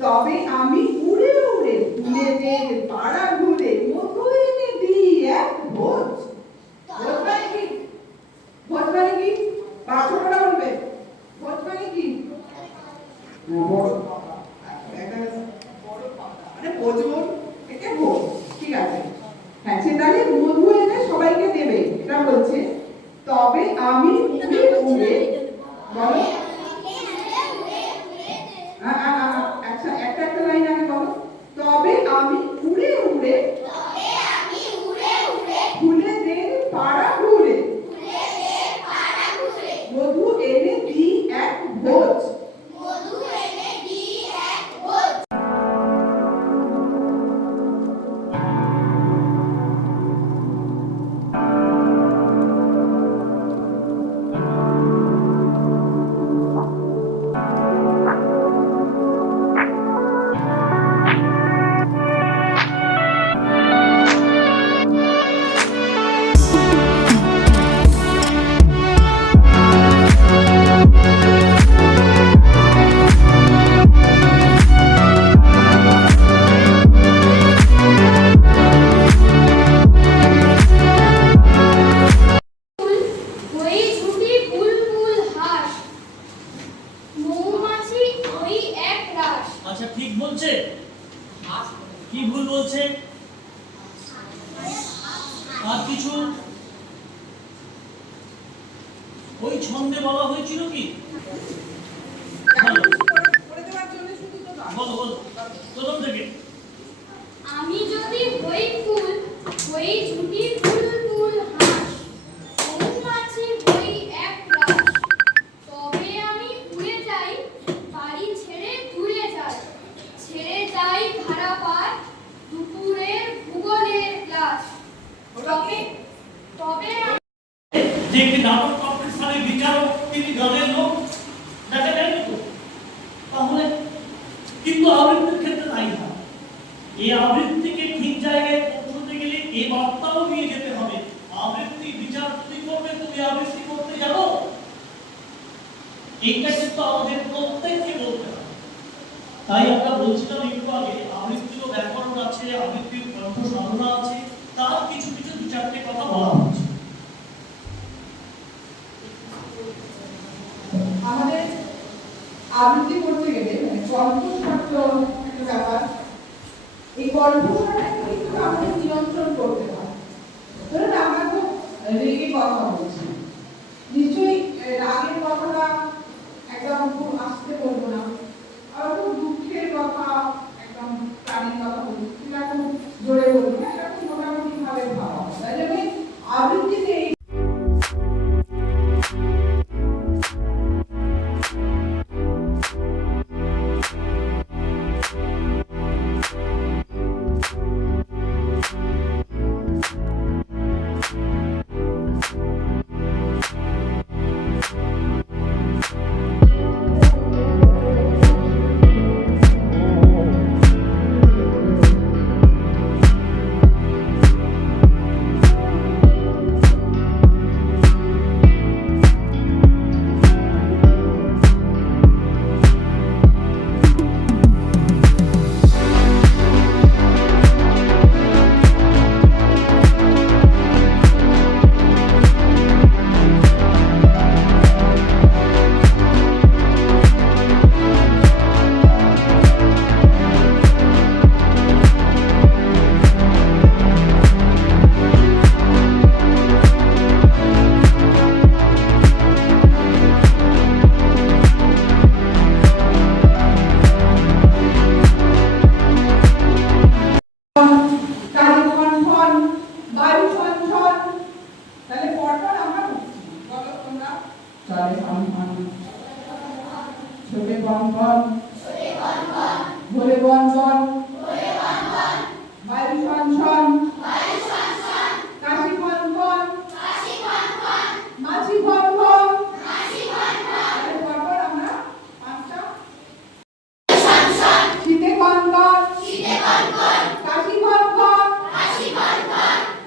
তবে আমি উড়ে উড়ে ফুলেদের পাড়া ঘুরে মধু এনে দিই এক ভোজ। ভোজ মানে কি? ভোজ মানে কি বাচ্চারা বলবে। ভোজ মানে কি? বড় পাতা। মানে ভোজ বল। এটা ভোজ। ঠিক আছে। হ্যাঁ সে তাহলে এনে সবাইকে দেবে, এটা বলছে। তবে আমি উড়ে উড়ে বলো। আচ্ছা একটা একটা লাইন আগে বলো। তবে আমি উড়ে উড়ে ফুলেদের পাড়া ঘুরে। মধু এনে দিই এক ভোজ। আচ্ছা ঠিক বলছে? কি ভুল বলছে? আর কিছু? ওই ছন্দে বলা হয়েছিল কি? বলো। বলো প্রথম থেকে। আমি যদি হই ফুল, হই ছুটি বুলবুল হাঁস মৌমাছি হই এক রাস তবে আমি উড়ে যাই বাড়ি ছেড়ে দূরে যাই ছেড়ে যাই ধারা পার দুপুরের ভূগোলের ক্লাস তবে তবে আমি যে একটি নাটক কম্পিটিশনের বিচারক তিনি গানের লোক দেখা যায় তো তাহলে কিন্তু আবৃত্তির ক্ষেত্রে তাই না এই আবৃত্তিকে ঠিক জায়গায় পৌঁছতে গেলে এই বার্তাও নিয়ে যেতে হবে। আবৃত্তি বিচার তুমি করবে, তুমি আবৃত্তি করতে যাব। এইটা কিন্তু আমাদের প্রত্যেককে বলতে হবে। তাই আমরা বলছিলাম একটু আগে আবৃত্তিরও ব্যাকরণ আছে, আবৃত্তির কণ্ঠ সাধনা আছে, তার কিছু কিছু দু চারটে কথা বলা হচ্ছে। আমাদের আবৃত্তি করতে গেলে মানে কণ্ঠস্বর একটা ব্যাপার, এই কণ্ঠস্বরটা তালে ফান ফান ছোটে বন বন ভোলে বন বন বায়ু ছন ছন কাশি ফন ফন মাছি ফন ফন তাহলে পরপর আমরা পাঁচটা শীতে কন কন কাশি ফন ফন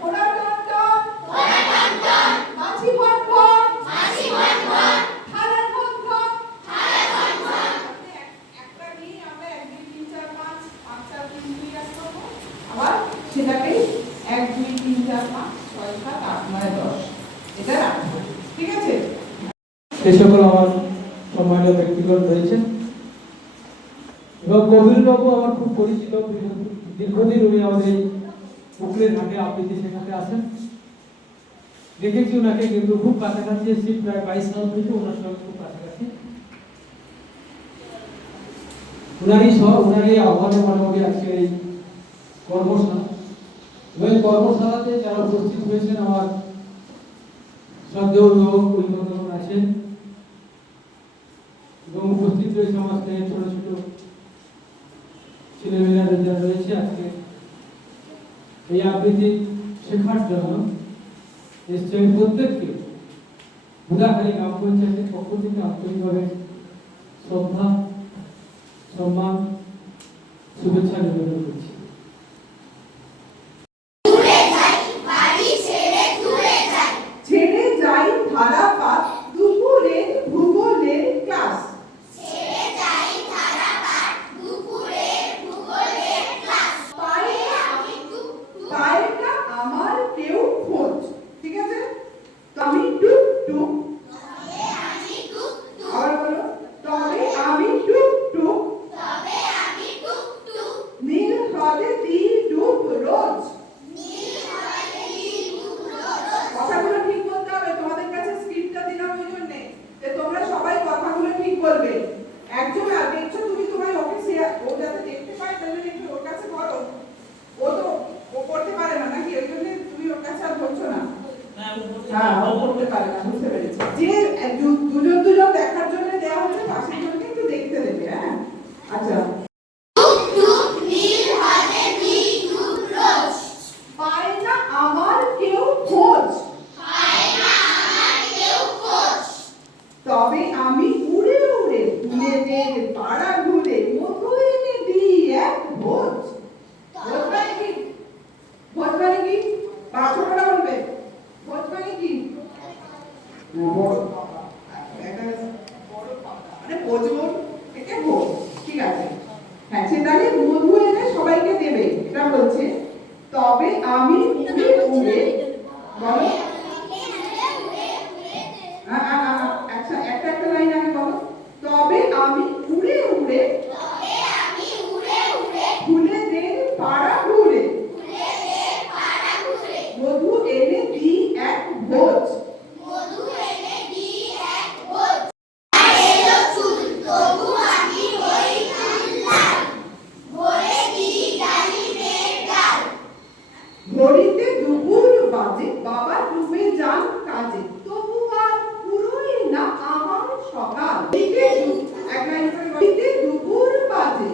ঘোড়া টন টন মাছি ফন ফন থালা ফন ফন একটা নিয়ে আমরা এক দুই তিন চার পাঁচ পাঁচ চার তিন দুই এক করব আবার সেটাকে এক দুই তিন চার পাঁচ ছয় সাত আট নয় দশ এটা রাখব ঠিক আছে সে সকল আমার সম্মানীয় ব্যক্তিগণ রয়েছেন। এবং কবিরবাবু আমার খুব পরিচিত দীর্ঘদিন উনি আমাদের পুকুরের ঘাটে আবৃত্তি শেখাতে আসেন। দেখেছি ওনাকে কিন্তু খুব কাছাকাছি এসেছি, প্রায় বাইশ সাল থেকে ওনার সঙ্গে খুব কাছাকাছি। ওনারই সহ ওনারই আহ্বানে মোটামুটি আজকের এই কর্মশালা। এবং এই কর্মশালাতে যারা উপস্থিত হয়েছেন, আমার শ্রদ্ধেয় অভিভাবক অভিভাবক আছেন উপস্থিত রয়েছে আমার স্নেহের ছোট ছোট ছেলেমেয়েরা যারা রয়েছে আজকে, এই আবৃত্তি শেখার জন্য নিশ্চয়ই প্রত্যেককে বুধাখালী গ্রাম পঞ্চায়েতের পক্ষ থেকে আন্তরিকভাবে শ্রদ্ধা, সম্মান, শুভেচ্ছা নিবেদন করছি। pode vir ভোজ মানে কি বড় পাতা। একটা বড় পাতা। মানে ভোজন একে ভোজ ঠিক আছে হ্যাঁ সে তাহলে মধু এনে সবাইকে দেবে এটা বলছে তবে আমি উড়ে উড়ে বলো আ, আ, আ, আ, আচ্ছা একটা একটা লাইন আগে বলো তবে আমি উড়ে উড়ে ফুলেদের পাড়া ঘুরে মধু এনে দিই এক ভোজ ঘড়িতে দুপুর বাজে বাবা ডুবে যান কাজে তবু আর পুরোই না আমার সকাল ঘড়িতে দু- এক লাইন করে বলো। ঘড়িতে দুপুর বাজে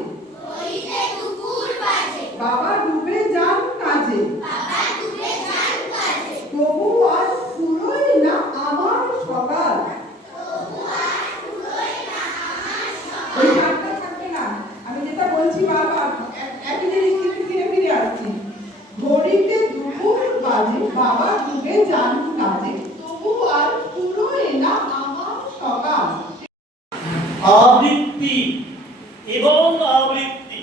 বাবা ডুবে যান কাজে তবু আর পুরোই না আমার সকাল ওই চারটা থাকবে না আমি যেটা বলছি বারবার এক- একই জিনিস কিন্তু ফিরে ফিরে আসছি ঘড়িতে দুপুর বাজে বাবা ডুবে যান কাজে তবু আর পুরোই না আমার সকাল আবৃত্তি এবং আবৃত্তি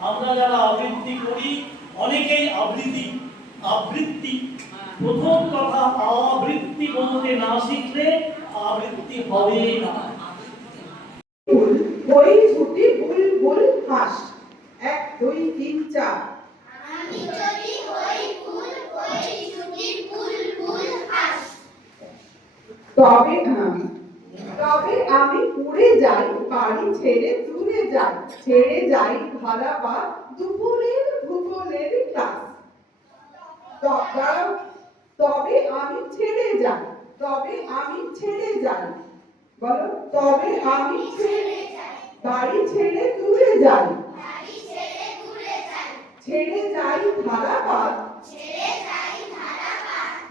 আমরা যারা আবৃত্তি করি অনেকেই আবৃত্তি আবৃত্তি প্রথম কথা আবৃত্তি বলতে না শিখলে আবৃত্তি হবে না। বই ছুটি বুলবুল হাঁস এক দুই তিন চার। আমি হই ফুল হই ছুটির বুলবুল হাস তবে হ্যাঁ, তবে আমি উড়ে যাই বাড়ি ছেড়ে দূরে যাই ছেড়ে যাই ধারা বা দুপুরের ভূগোলের ক্লাস তবে আমি ছেড়ে যাই তবে আমি ছেড়ে যাই বলো তবে আমি ছেড়ে বাড়ি ছেড়ে দূরে যাই। ছেড়ে যাই ধারাবাদ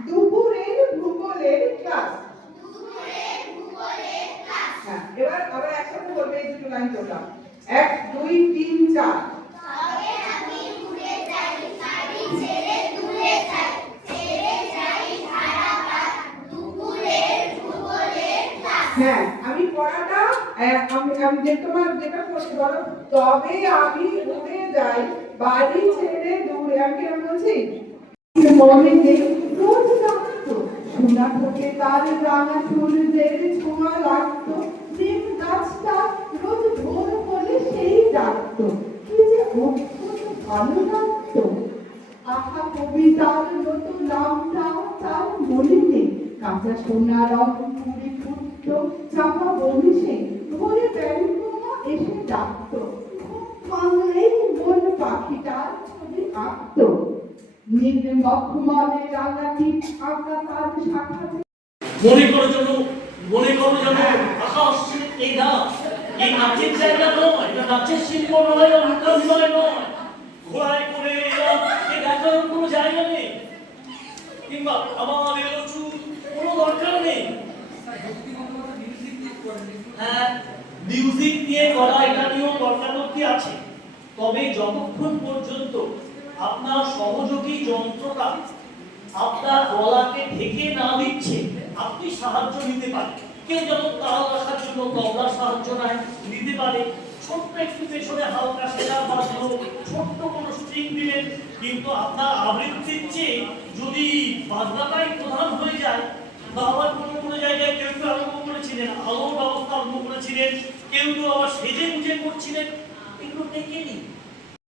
দুপুরের ভূগোলের ক্লাস দুপুরের ভূগোলের ক্লাস হ্যাঁ এবার আবার একসাথে বলবে এই দুটো লাইন করলাম। এক দুই তিন চার। তবে আমি হ্যাঁ পড়াটা তোমার যেটা বলো তবে আমি উড়ে যাই বাড়ি ছেড়ে দূরে আমি কিরম বলছি? মনে রোজ ডাকতো সোনা ঠোকে তার রাঙা সূর্যের ছোঁয়া লাগতো গাছটা রোজ ভোর হলে সেই ডাকতো কি যে অদ্ভুত ভালো লাগতো। আহা কবিতার মতো নামটা তার মনে কাঁচা সোনা রং পুরি ফুটতো, চাপা বমিশে ভোরে ব্যাঙ্গমা এসে ডাকতো। ভাঙলেই মন পাখিটার ছবি আঁকতো। নীল মখমলে রাঙা টিপ আঁকা তার শাখাতে। মনে করো যেন, মনে করো যেন অনুকাবিনয় নয় ঘোড়ায় করে এরা এ দেখার কোনো জায়গা নেই কিংবা আমার এলো চুল কোনো দরকার নেই হ্যাঁ মিউজিক দিয়ে করা এটা নিয়েও তর্কাতর্কি আছে। তবে যতক্ষণ পর্যন্ত আপনার সহযোগী যন্ত্রটা আপনার গলাকে ঢেকে না দিচ্ছে, আপনি সাহায্য নিতে পারেন। কেউ যেমন তাল রাখার জন্য তবলার সাহায্য নেয় নিতে পারে? ছোট্ট একটু পেছনে হালকা সেরা বাজলো ছোট্ট কোনো স্ট্রিং দিলেন কিন্তু আপনার আবৃত্তির চেয়ে যদি বাজনাটাই প্রধান হয়ে যায়, বা আবার কোনো কোনো জায়গায় কেউ কেউ আরম্ভ করেছিলেন, আলোর ব্যবস্থা আরম্ভ করেছিলেন, কেউ কেউ আবার সেজে গুজে করছিলেন, এগুলো ডেকে নিন।